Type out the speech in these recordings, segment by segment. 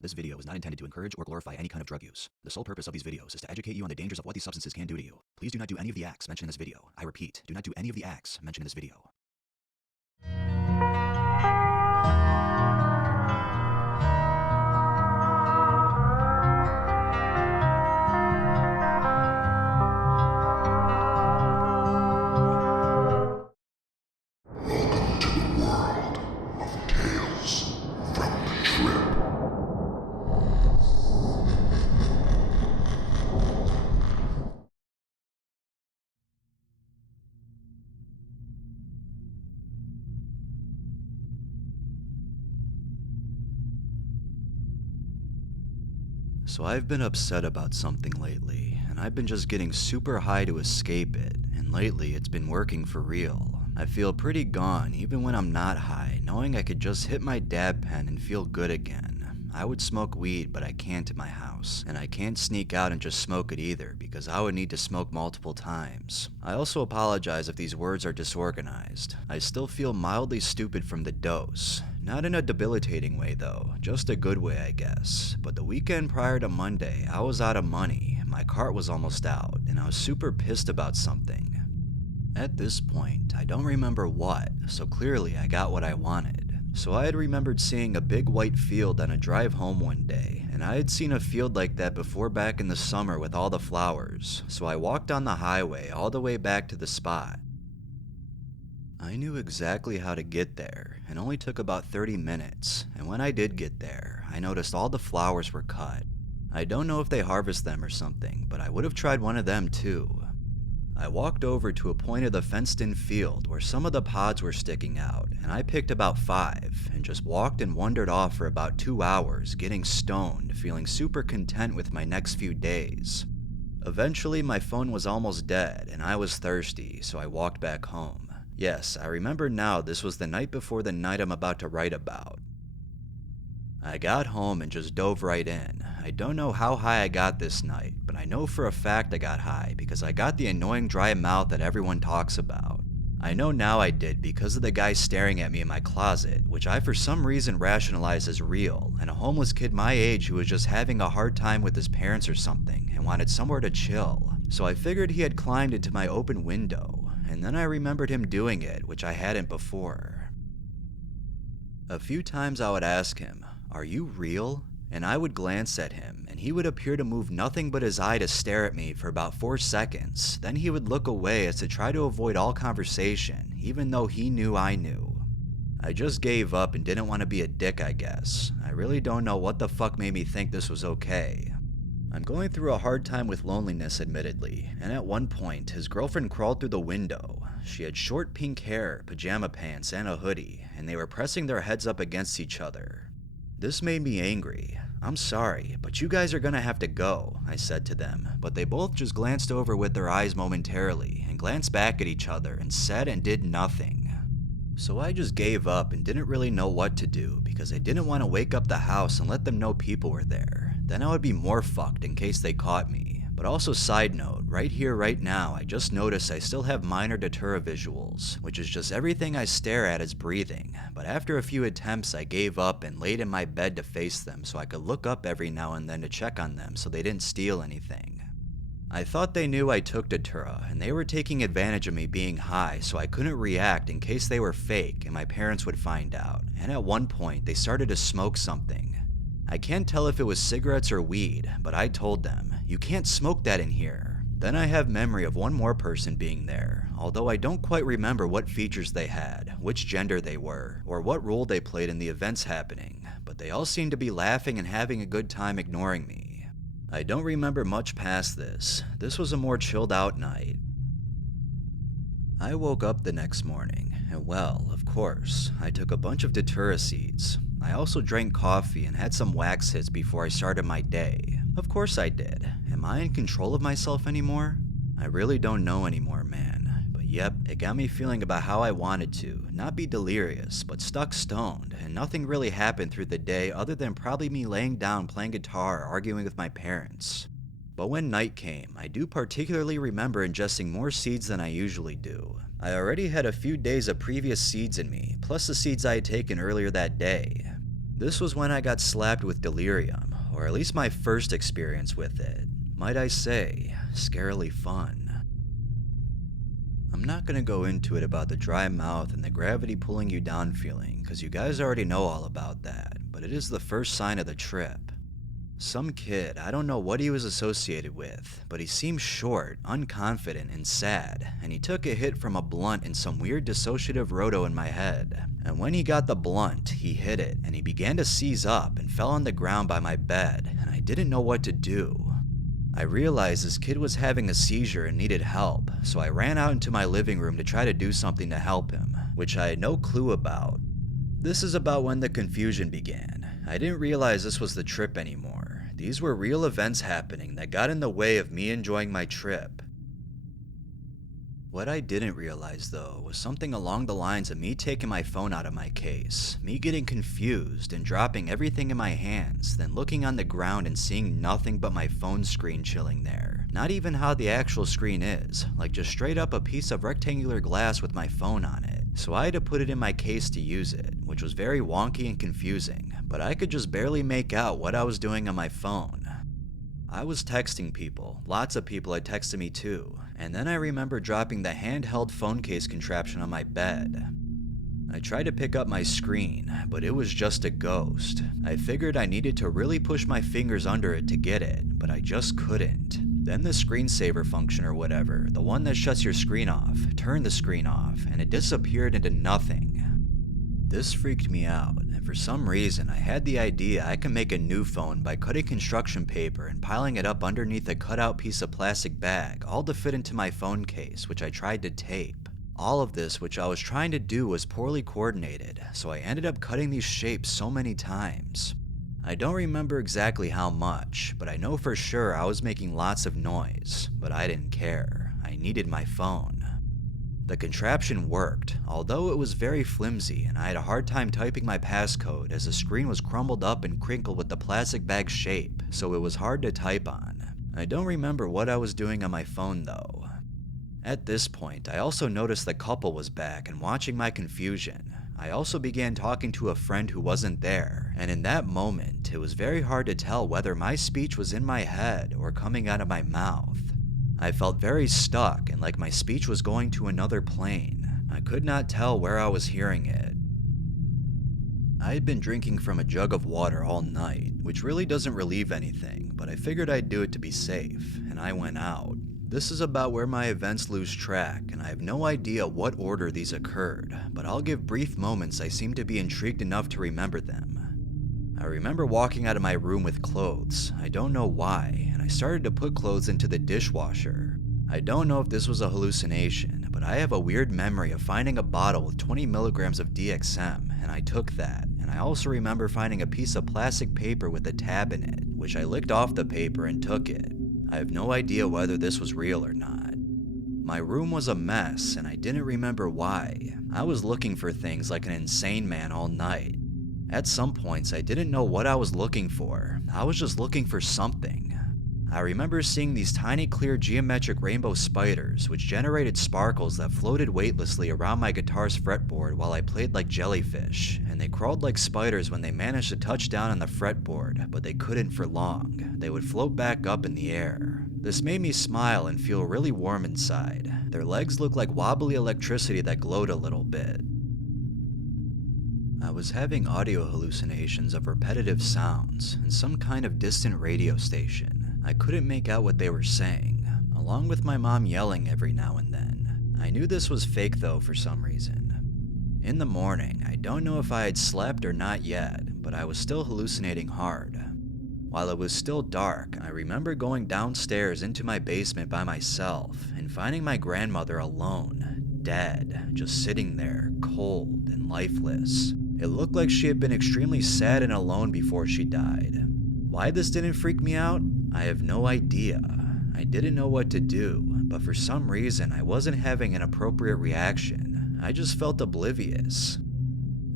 This video is not intended to encourage or glorify any kind of drug use. The sole purpose of these videos is to educate you on the dangers of what these substances can do to you. Please do not do any of the acts mentioned in this video. I repeat, do not do any of the acts mentioned in this video. Welcome to the world of Tales from the Trip. So I've been upset about something lately, and I've been just getting super high to escape it, and lately it's been working for real. I feel pretty gone even when I'm not high, knowing I could just hit my dab pen and feel good again. I would smoke weed, but I can't at my house, and I can't sneak out and just smoke it either, because I would need to smoke multiple times. I also apologize if these words are disorganized. I still feel mildly stupid from the dose. Not in a debilitating way though, just a good way I guess. But the weekend prior to Monday, I was out of money, my cart was almost out, and I was super pissed about something. At this point, I don't remember what, so clearly I got what I wanted. So I had remembered seeing a big white field on a drive home one day, and I had seen a field like that before back in the summer with all the flowers, so I walked on the highway all the way back to the spot. I knew exactly how to get there, and only took about 30 minutes, and when I did get there, I noticed all the flowers were cut. I don't know if they harvest them or something, but I would have tried one of them too. I walked over to a point of the fenced-in field where some of the pods were sticking out, and I picked about 5, and just walked and wandered off for about 2 hours, getting stoned, feeling super content with my next few days. Eventually, my phone was almost dead, and I was thirsty, so I walked back home. Yes, I remember now this was the night before the night I'm about to write about. I got home and just dove right in. I don't know how high I got this night, but I know for a fact I got high because I got the annoying dry mouth that everyone talks about. I know now I did because of the guy staring at me in my closet, which I for some reason rationalized as real, and a homeless kid my age who was just having a hard time with his parents or something and wanted somewhere to chill. So I figured he had climbed into my open window, and then I remembered him doing it, which I hadn't before. A few times I would ask him, "Are you real?" And I would glance at him, and he would appear to move nothing but his eye to stare at me for about 4 seconds. Then he would look away as to try to avoid all conversation, even though he knew I knew. I just gave up and didn't want to be a dick, I guess. I really don't know what the fuck made me think this was okay. I'm going through a hard time with loneliness, admittedly, and at one point, his girlfriend crawled through the window. She had short pink hair, pajama pants, and a hoodie, and they were pressing their heads up against each other. This made me angry. "I'm sorry, but you guys are gonna have to go," I said to them, but they both just glanced over with their eyes momentarily, and glanced back at each other and said and did nothing. So I just gave up and didn't really know what to do because I didn't want to wake up the house and let them know people were there. Then I would be more fucked in case they caught me. But also, side note, right here, right now, I just noticed I still have minor Datura visuals, which is just everything I stare at is breathing. But after a few attempts, I gave up and laid in my bed to face them so I could look up every now and then to check on them so they didn't steal anything. I thought they knew I took Datura, and they were taking advantage of me being high so I couldn't react in case they were fake and my parents would find out, and at one point they started to smoke something. I can't tell if it was cigarettes or weed, but I told them, "You can't smoke that in here." Then I have memory of one more person being there, although I don't quite remember what features they had, which gender they were, or what role they played in the events happening, but they all seemed to be laughing and having a good time ignoring me. I don't remember much past this. This was a more chilled out night. I woke up the next morning, and well, of course, I took a bunch of Datura seeds. I also drank coffee and had some wax hits before I started my day. Of course I did. Am I in control of myself anymore? I really don't know anymore, man. But yep, it got me feeling about how I wanted to, not be delirious, but stuck stoned, and nothing really happened through the day other than probably me laying down playing guitar or arguing with my parents. But when night came, I do particularly remember ingesting more seeds than I usually do. I already had a few days of previous seeds in me, plus the seeds I had taken earlier that day. This was when I got slapped with delirium, or at least my first experience with it. Might I say, scarily fun. I'm not gonna go into it about the dry mouth and the gravity pulling you down feeling, because you guys already know all about that, but it is the first sign of the trip. Some kid, I don't know what he was associated with, but he seemed short, unconfident, and sad, and he took a hit from a blunt in some weird dissociative roto in my head. And when he got the blunt, he hit it, and he began to seize up and fell on the ground by my bed, and I didn't know what to do. I realized this kid was having a seizure and needed help, so I ran out into my living room to try to do something to help him, which I had no clue about. This is about when the confusion began. I didn't realize this was the trip anymore. These were real events happening that got in the way of me enjoying my trip. What I didn't realize, though, was something along the lines of me taking my phone out of my case, me getting confused and dropping everything in my hands, then looking on the ground and seeing nothing but my phone screen chilling there. Not even how the actual screen is, like just straight up a piece of rectangular glass with my phone on it. So I had to put it in my case to use it, which was very wonky and confusing, but I could just barely make out what I was doing on my phone. I was texting people, lots of people had texted me too, and then I remember dropping the handheld phone case contraption on my bed. I tried to pick up my screen, but it was just a ghost. I figured I needed to really push my fingers under it to get it, but I just couldn't. Then the screensaver function or whatever, the one that shuts your screen off, turned the screen off, and it disappeared into nothing. This freaked me out, and for some reason I had the idea I could make a new phone by cutting construction paper and piling it up underneath a cutout piece of plastic bag, all to fit into my phone case, which I tried to tape. All of this which I was trying to do was poorly coordinated, so I ended up cutting these shapes so many times. I don't remember exactly how much, but I know for sure I was making lots of noise, but I didn't care. I needed my phone. The contraption worked, although it was very flimsy and I had a hard time typing my passcode as the screen was crumbled up and crinkled with the plastic bag shape, so it was hard to type on. I don't remember what I was doing on my phone though. At this point, I also noticed the couple was back and watching my confusion. I also began talking to a friend who wasn't there, and in that moment, it was very hard to tell whether my speech was in my head or coming out of my mouth. I felt very stuck and like my speech was going to another plane. I could not tell where I was hearing it. I had been drinking from a jug of water all night, which really doesn't relieve anything, but I figured I'd do it to be safe, and I went out. This is about where my events lose track, and I have no idea what order these occurred, but I'll give brief moments I seem to be intrigued enough to remember them. I remember walking out of my room with clothes, I don't know why, and I started to put clothes into the dishwasher. I don't know if this was a hallucination, but I have a weird memory of finding a bottle with 20 milligrams of DXM, and I took that, and I also remember finding a piece of plastic paper with a tab in it, which I licked off the paper and took it. I have no idea whether this was real or not. My room was a mess, and I didn't remember why. I was looking for things like an insane man all night. At some points, I didn't know what I was looking for. I was just looking for something. I remember seeing these tiny clear geometric rainbow spiders, which generated sparkles that floated weightlessly around my guitar's fretboard while I played like jellyfish, and they crawled like spiders when they managed to touch down on the fretboard, but they couldn't for long. They would float back up in the air. This made me smile and feel really warm inside. Their legs looked like wobbly electricity that glowed a little bit. I was having audio hallucinations of repetitive sounds and some kind of distant radio station. I couldn't make out what they were saying, along with my mom yelling every now and then. I knew this was fake though for some reason. In the morning, I don't know if I had slept or not yet, but I was still hallucinating hard. While it was still dark, I remember going downstairs into my basement by myself and finding my grandmother alone, dead, just sitting there, cold and lifeless. It looked like she had been extremely sad and alone before she died. Why this didn't freak me out? I have no idea. I didn't know what to do, but for some reason I wasn't having an appropriate reaction. I just felt oblivious.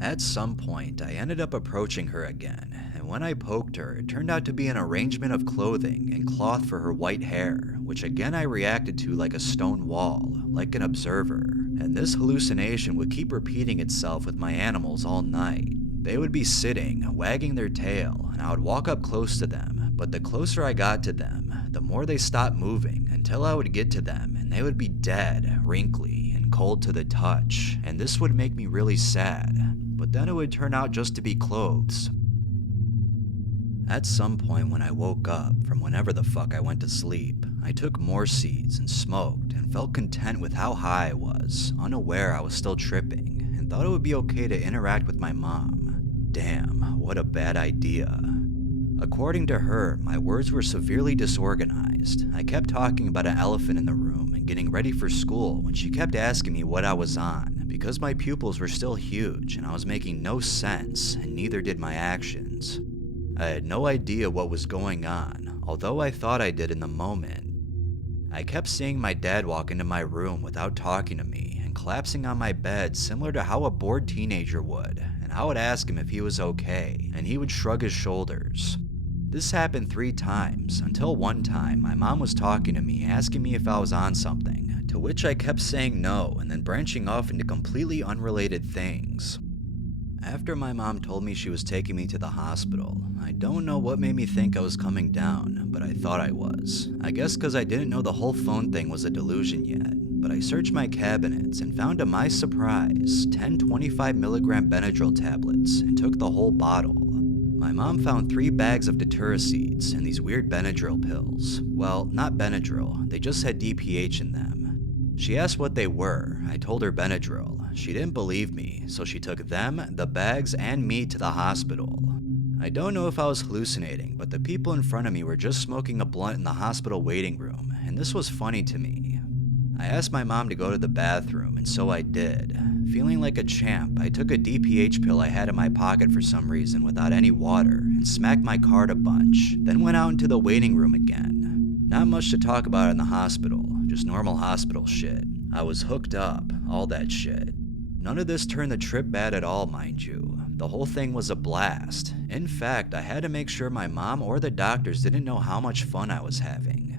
At some point, I ended up approaching her again, and when I poked her, it turned out to be an arrangement of clothing and cloth for her white hair, which again I reacted to like a stone wall, like an observer. And this hallucination would keep repeating itself with my animals all night. They would be sitting, wagging their tail, and I would walk up close to them, but the closer I got to them, the more they stopped moving until I would get to them and they would be dead, wrinkly, and cold to the touch, and this would make me really sad, but then it would turn out just to be clothes. At some point when I woke up from whenever the fuck I went to sleep, I took more seeds and smoked and felt content with how high I was, unaware I was still tripping, and thought it would be okay to interact with my mom. Damn, what a bad idea. According to her, my words were severely disorganized. I kept talking about an elephant in the room and getting ready for school when she kept asking me what I was on, because my pupils were still huge and I was making no sense, and neither did my actions. I had no idea what was going on, although I thought I did in the moment. I kept seeing my dad walk into my room without talking to me and collapsing on my bed similar to how a bored teenager would, and I would ask him if he was okay, and he would shrug his shoulders. This happened 3 times, until one time my mom was talking to me asking me if I was on something, to which I kept saying no and then branching off into completely unrelated things. After my mom told me she was taking me to the hospital, I don't know what made me think I was coming down, but I thought I was. I guess because I didn't know the whole phone thing was a delusion yet, but I searched my cabinets and found to my surprise 10 25mg Benadryl tablets and took the whole bottle. My mom found 3 bags of Datura seeds and these weird Benadryl pills. Well, not Benadryl, they just had DPH in them. She asked what they were. I told her Benadryl. She didn't believe me, so she took them, the bags, and me to the hospital. I don't know if I was hallucinating, but the people in front of me were just smoking a blunt in the hospital waiting room, and this was funny to me. I asked my mom to go to the bathroom, and so I did. Feeling like a champ, I took a DPH pill I had in my pocket for some reason without any water, and smacked my card a bunch, then went out into the waiting room again. Not much to talk about in the hospital, just normal hospital shit. I was hooked up, all that shit. None of this turned the trip bad at all, mind you. The whole thing was a blast. In fact, I had to make sure my mom or the doctors didn't know how much fun I was having.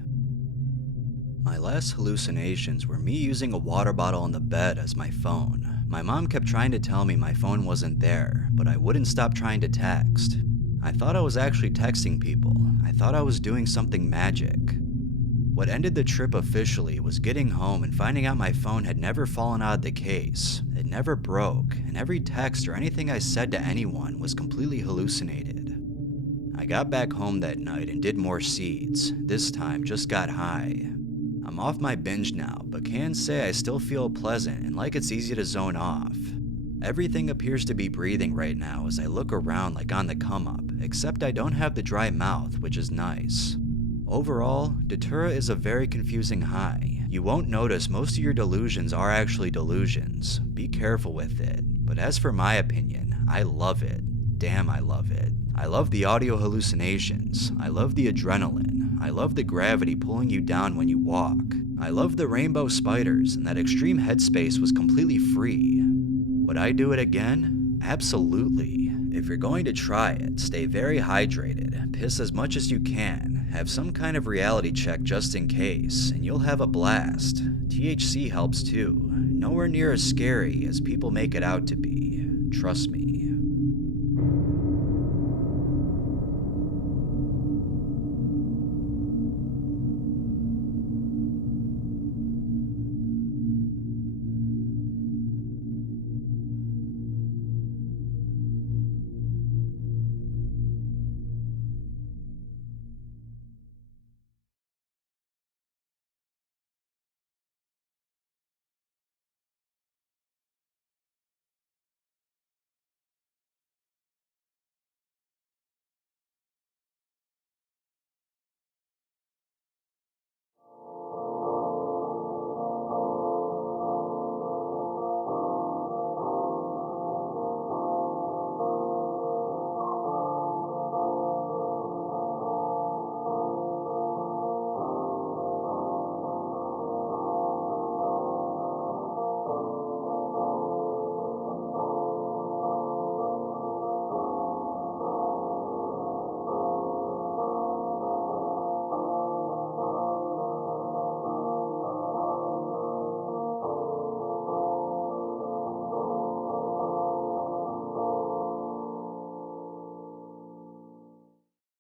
My last hallucinations were me using a water bottle on the bed as my phone. My mom kept trying to tell me my phone wasn't there, but I wouldn't stop trying to text. I thought I was actually texting people. I thought I was doing something magic. What ended the trip officially was getting home and finding out my phone had never fallen out of the case. It never broke, and every text or anything I said to anyone was completely hallucinated. I got back home that night and did more seeds. This time just got high. I'm off my binge now, but can say I still feel pleasant and like it's easy to zone off. Everything appears to be breathing right now as I look around like on the come up, except I don't have the dry mouth, which is nice. Overall, Datura is a very confusing high. You won't notice most of your delusions are actually delusions. Be careful with it. But as for my opinion, I love it. Damn, I love it. I love the audio hallucinations. I love the adrenaline. I love the gravity pulling you down when you walk. I love the rainbow spiders, and that extreme headspace was completely free. Would I do it again? Absolutely. If you're going to try it, stay very hydrated, piss as much as you can, have some kind of reality check just in case, and you'll have a blast. THC helps too. Nowhere near as scary as people make it out to be. Trust me.